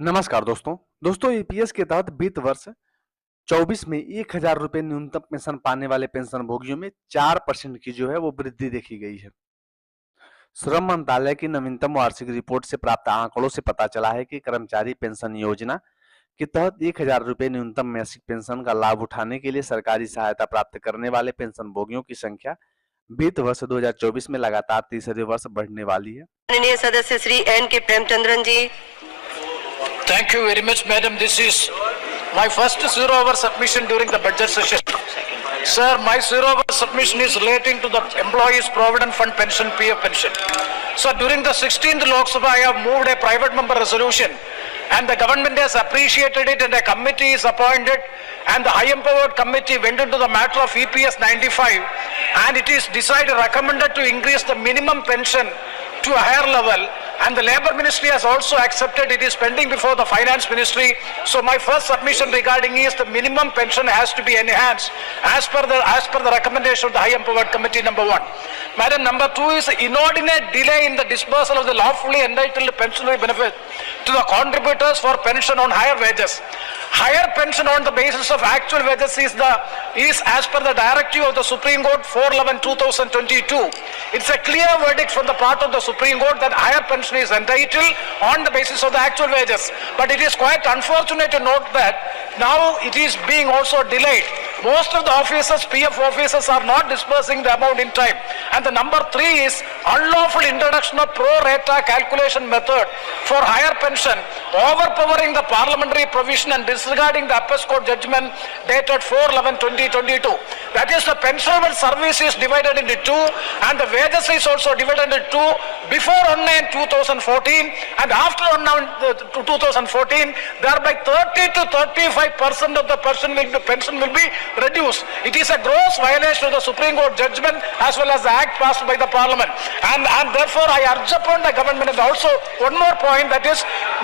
नमस्कार दोस्तों ईपीएस के तहत वित्त वर्ष 24 में 1000 रुपए न्यूनतम पेंशन पाने वाले पेंशन भोगियों में 4% की जो है वो वृद्धि देखी गई है। श्रम मंत्रालय की नवीनतम वार्षिक रिपोर्ट से प्राप्त आंकड़ों से पता चला है कि कर्मचारी पेंशन योजना के तहत 1000 रुपए न्यूनतम मासिक पेंशन का लाभ उठाने के लिए सरकारी सहायता प्राप्त करने वाले पेंशन भोगियों की संख्या वित्त वर्ष 2024 में लगातार तीसरे वर्ष बढ़ने वाली है। माननीय सदस्य श्री एन के प्रेमचंद्रन जी। Thank you very much, madam. This is my first zero-hour submission during the budget session. Sir, my zero-hour submission is relating to the Employees Provident Fund Pension, PF pension. So during the 16th Lok Sabha, I have moved a private member resolution, and the government has appreciated it, and a committee is appointed, and the high empowered committee went into the matter of EPS 95, and it is decided, recommended to increase the minimum pension to a higher level, and the Labour Ministry has also accepted. It is pending before the Finance Ministry. So my first submission regarding is the minimum pension has to be enhanced as per the recommendation of the High Empowered Committee, number one. Madam, number two is inordinate delay in the disbursal of the lawfully entitled pensionary benefit to the contributors for pension on higher wages. Higher pension on the basis of actual wages is as per the directive of the Supreme Court 411/2022. It's a clear verdict from the part of the Supreme Court that higher pension is entitled on the basis of the actual wages. But it is quite unfortunate to note that now it is being also delayed. Most of the officers, PF officers, are not disbursing the amount in time. And the number three is unlawful introduction of pro rata calculation method for higher pension, overpowering the parliamentary provision and disregarding the Upper Court judgment dated 4/11/2022. That is, the pensionable service is divided into two, and the wages is also divided into two before 1/9/2014 and after 1/9/2014. Thereby, 30 to 35% of the pension will be reduced. It is a gross violation of the Supreme Court judgment as well as the act passed by the Parliament. And therefore, I urge upon the government. And also, one more point, that is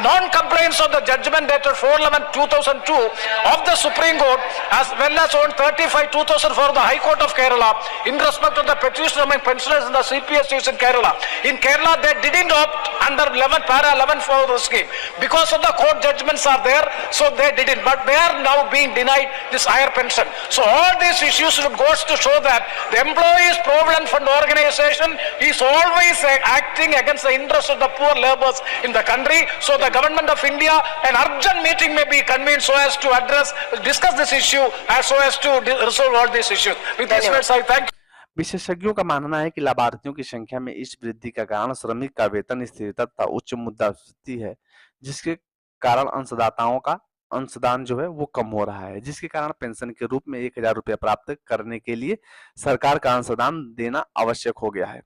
non-compliance of the judgment dated 4/11/2002 of the Supreme Court as well as on 35/2004 of the High Court of Kerala in respect of the petition among pensioners in the CPSUs in Kerala. In Kerala, they didn't opt under para 11 for the scheme because of the court judgments are there, so they didn't. But they are now being denied this higher pension. So all these issues goes to show that the Employees Provident Fund organization is always acting against the interests of the poor laborers in the country. So the government of India, an urgent meeting may be convened so as to discuss this issue as so as to resolve all these issues. With this words, I thank you. विशेषज्ञों का मानना है कि लाभार्थियों की संख्या में इस वृद्धि का कारण श्रमिक का वेतन स्थिरता तथा उच्च मुद्रास्फीति है, जिसके कारण अंशदाताओं का अंशदान जो है वो कम हो रहा है, जिसके कारण पेंशन के रूप में 1000 रुपये प्राप्त करने के लिए सरकार का अंशदान देना आवश्यक हो गया है।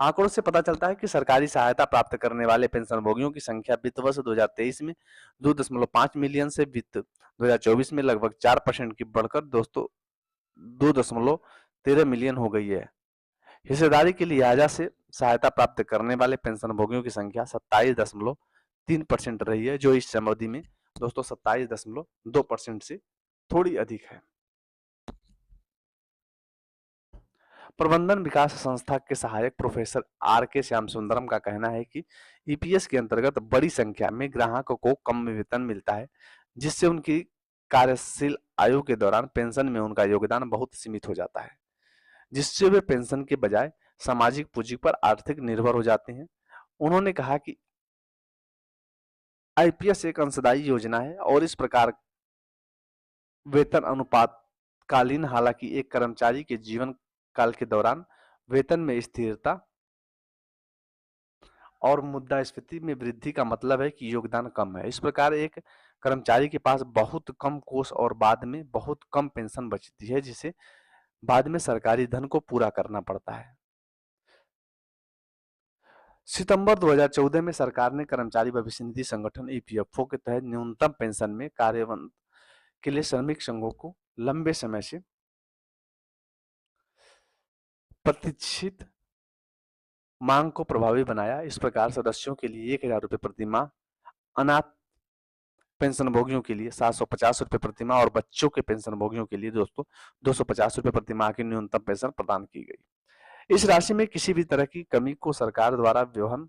आंकड़ों से पता चलता है कि सरकारी सहायता प्राप्त करने वाले पेंशन भोगियों की संख्या वित्त वर्ष 2023 में 2.5 मिलियन से वित्त 2024 में लगभग 4% की बढ़कर 2.13 मिलियन हो गई है। हिस्सेदारी के लिहाजा से सहायता प्राप्त करने वाले पेंशन भोगियों की संख्या 27.3% रही है, जो इस अवधि में 27.2% से थोड़ी अधिक है। प्रबंधन विकास संस्था के सहायक प्रोफेसर R.K. श्याम सुंदरम का कहना है कि ईपीएस के अंतर्गत बड़ी संख्या में ग्राहकों को कम वेतन मिलता है, जिससे उनकी कार्यशील आयु के दौरान पेंशन में उनका योगदान बहुत सीमित हो जाता है, जिससे वे पेंशन के बजाय सामाजिक पूंजी पर आर्थिक निर्भर हो जाते हैं। उन्होंने कहा कि आईपीएस एक अंशदायी योजना है और इस प्रकार वेतन अनुपातकालीन, हालांकि एक कर्मचारी के जीवन काल के दौरान वेतन में स्थिरता और मुद्रास्फीति में वृद्धि का मतलब है कि योगदान कम है। इस प्रकार एक कर्मचारी के पास बहुत कम कोष और बाद में बहुत कम पेंशन बचती है, जिसे बाद में सरकारी धन को पूरा करना पड़ता है। सितंबर 2014 में सरकार ने कर्मचारी भविष्य निधि संगठन ईपीएफओ के तहत न्यूनतम पेंशन में कार्यान्वयन के लिए श्रमिक संघों को लंबे समय से प्रतीक्षित मांग को प्रभावी बनाया। इस प्रकार सदस्यों के लिए 1000 रुपये प्रतिमाह, अनाथ पेंशन भोगियों के लिए 750 रुपये प्रतिमाह और बच्चों के पेंशन भोगियों के लिए 250 रुपये प्रतिमाह की न्यूनतम पेंशन प्रदान की गई। इस राशि में किसी भी तरह की कमी को सरकार द्वारा वहन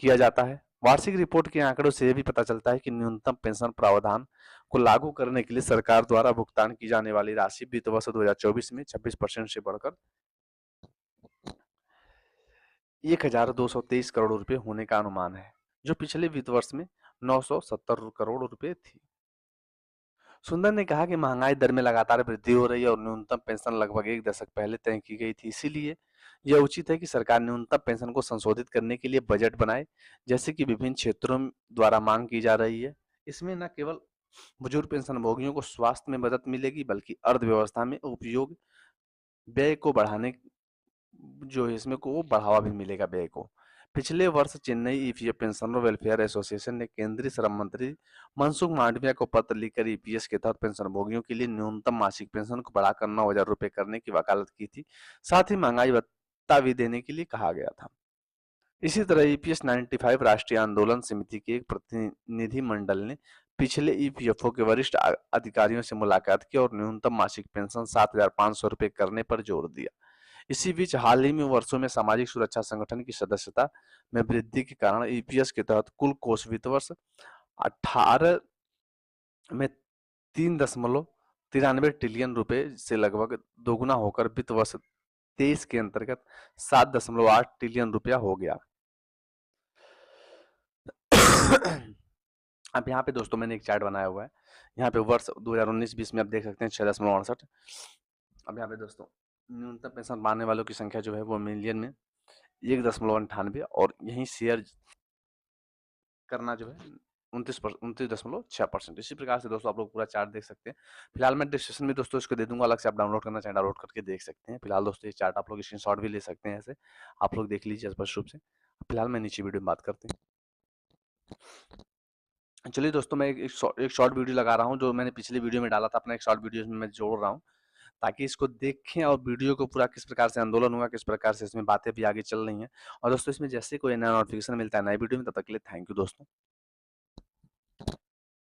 किया जाता है। वार्षिक रिपोर्ट के आंकड़ों से यह भी पता चलता है कि न्यूनतम पेंशन प्रावधान को लागू करने के लिए सरकार द्वारा भुगतान की जाने वाली राशि वित्त वर्ष 2024 में 26% से बढ़कर 1,223 करोड़ रुपए होने का अनुमान है, जो पिछले वित्त वर्ष में 970 करोड़ रुपए थी। सुंदर ने कहा कि महंगाई दर में लगातार वृद्धि हो रही है और न्यूनतम पेंशन लगभग एक दशक पहले तय की गई थी। इसीलिए यह उचित है कि सरकार न्यूनतम पेंशन को संशोधित करने के लिए बजट बनाए, जैसे कि विभिन्न क्षेत्रों द्वारा मांग की जा रही है। इसमें न केवल बुजुर्ग पेंशन भोगियों को स्वास्थ्य में मदद मिलेगी, बल्कि अर्थव्यवस्था में उपयोग व्यय को बढ़ाने जो है इसमें को बढ़ावा भी मिलेगा व्यय को। पिछले वर्ष Chennai EPF pensioner welfare association ने केंद्रीय श्रम मंत्री मनसुख मांडविया को पत्र लिखकर ईपीएस के तहत पेंशन भोगियों के लिए न्यूनतम मासिक पेंशन को बढ़ाकर 9,000 रुपए करने की वकालत की थी। साथ ही महंगाई भत्ता भी देने के लिए कहा गया था। इसी तरह ईपीएस 95 राष्ट्रीय आंदोलन समिति के एक प्रतिनिधि मंडल ने पिछले ईपीएफओ के वरिष्ठ अधिकारियों से मुलाकात की और न्यूनतम मासिक पेंशन 7,500 रुपए करने पर जोर दिया। इसी बीच हाल ही में वर्षों में सामाजिक सुरक्षा संगठन की सदस्यता में वृद्धि के कारण ईपीएस के तहत कुल कोष वित्त वर्ष 18 में 3.93 ट्रिलियन रुपए से लगभग दोगुना होकर वित्त वर्ष 23 के अंतर्गत 7.8 ट्रिलियन रुपया हो गया। अब यहाँ पे दोस्तों मैंने एक चार्ट बनाया हुआ है। यहाँ पे वर्ष 2019-20 में आप देख सकते हैं 6.68। अब यहाँ पे दोस्तों न्यूनतम पेंशन पाने वालों की संख्या जो है वो मिलियन में 1.98 और यहीं शेयर करना जो है 29.6%। इसी प्रकार से दोस्तों आप लोग पूरा चार्ट देख सकते हैं। फिलहाल मैं डिस्क्रिप्शन में दोस्तों इसको दे दूंगा, अलग से आप डाउनलोड करना चाहें डाउनलोड करके देख सकते हैं। फिलहाल दोस्तों ये चार्ट आप लोग स्क्रीनशॉट भी ले सकते हैं, ऐसे आप लोग देख लीजिए स्पष्ट रूप से। फिलहाल मैं नीचे वीडियो में बात करते हैं। चलिए दोस्तों मैं एक शॉर्ट वीडियो लगा रहा हूँ, जो मैंने पिछले वीडियो में डाला था अपना एक शॉर्ट वीडियो में मैं जोड़ रहा हूँ, ताकि इसको देखें और वीडियो को पूरा किस प्रकार से आंदोलन हुआ, किस प्रकार से इसमें बातें भी आगे चल रही हैं। और दोस्तों इसमें जैसे कोई नया नोटिफिकेशन मिलता है नई वीडियो में, तब तक के लिए थैंक यू दोस्तों।